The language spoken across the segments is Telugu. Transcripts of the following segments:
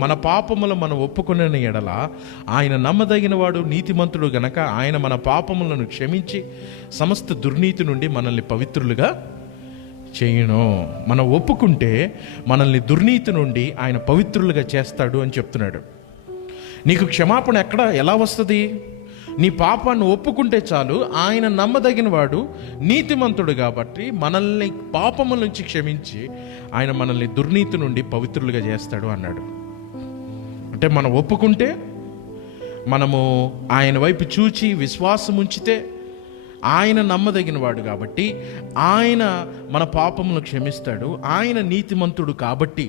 మన పాపములు మనం ఒప్పుకొనిన ఎడల ఆయన నమ్మదగిన వాడు నీతిమంతుడు గనక ఆయన మన పాపములను క్షమించి సమస్త దుర్నీతి నుండి మనల్ని పవిత్రులుగా చేయును. మనం ఒప్పుకుంటే మనల్ని దుర్నీతి నుండి ఆయన పవిత్రులుగా చేస్తాడు అని చెప్తున్నాడు. నీకు క్షమాపణ ఎలా వస్తుంది? నీ పాపాన్ని ఒప్పుకుంటే చాలు. ఆయన నమ్మదగిన వాడు నీతిమంతుడు కాబట్టి మనల్ని పాపముల నుంచి క్షమించి ఆయన మనల్ని దుర్నీతి నుండి పవిత్రులుగా చేస్తాడు అన్నాడు. అంటే మనం ఒప్పుకుంటే, మనము ఆయన వైపు చూచి విశ్వాసం ఉంచితే ఆయన నమ్మదగిన వాడు కాబట్టి ఆయన మన పాపములను క్షమిస్తాడు. ఆయన నీతిమంతుడు కాబట్టి.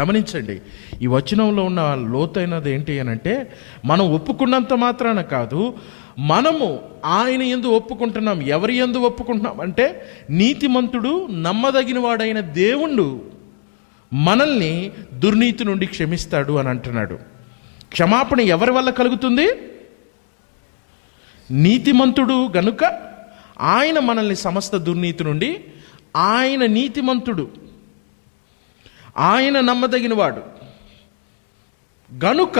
గమనించండి, ఈ వచనంలో ఉన్న లోతైనది ఏంటి అని అంటే, మనం ఒప్పుకున్నంత మాత్రాన కాదు, మనము ఆయన యందు ఒప్పుకుంటున్నాం. ఎవరి యందు ఒప్పుకుంటున్నాం అంటే, నీతిమంతుడు నమ్మదగిన వాడైన దేవుడు మనల్ని దుర్నీతి నుండి క్షమిస్తాడు అని అంటున్నాడు. క్షమాపణ ఎవరి వల్ల కలుగుతుంది? నీతిమంతుడు గనుక ఆయన మనల్ని సమస్త దుర్నీతి నుండి, ఆయన నీతిమంతుడు, ఆయన నమ్మదగిన వాడు గనుక,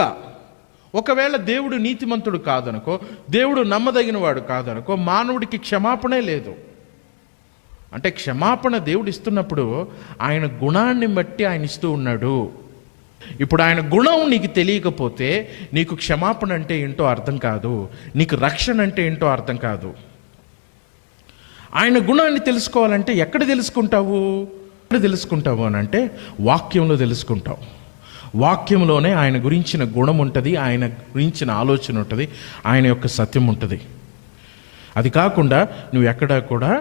ఒకవేళ దేవుడు నీతిమంతుడు కాదనుకో, దేవుడు నమ్మదగిన వాడు కాదనుకో, మానవుడికి క్షమాపణే లేదు. అంటే క్షమాపణ దేవుడు ఇస్తున్నప్పుడు ఆయన గుణాన్ని బట్టి ఆయన ఇస్తూ ఉన్నాడు. ఇప్పుడు ఆయన గుణం నీకు తెలియకపోతే నీకు క్షమాపణ అంటే ఏంటో అర్థం కాదు, నీకు రక్షణ అంటే ఏంటో అర్థం కాదు. ఆయన గుణాన్ని తెలుసుకోవాలంటే ఎక్కడ తెలుసుకుంటావు అని అంటే వాక్యంలో తెలుసుకుంటావు. వాక్యంలోనే ఆయన గురించిన గుణం ఉంటుంది, ఆయన గురించిన ఆలోచన ఉంటుంది, ఆయన యొక్క సత్యం ఉంటుంది. అది కాకుండా నువ్వు ఎక్కడా కూడా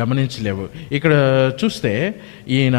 గమనించలేవు. ఇక్కడ చూస్తే ఈయన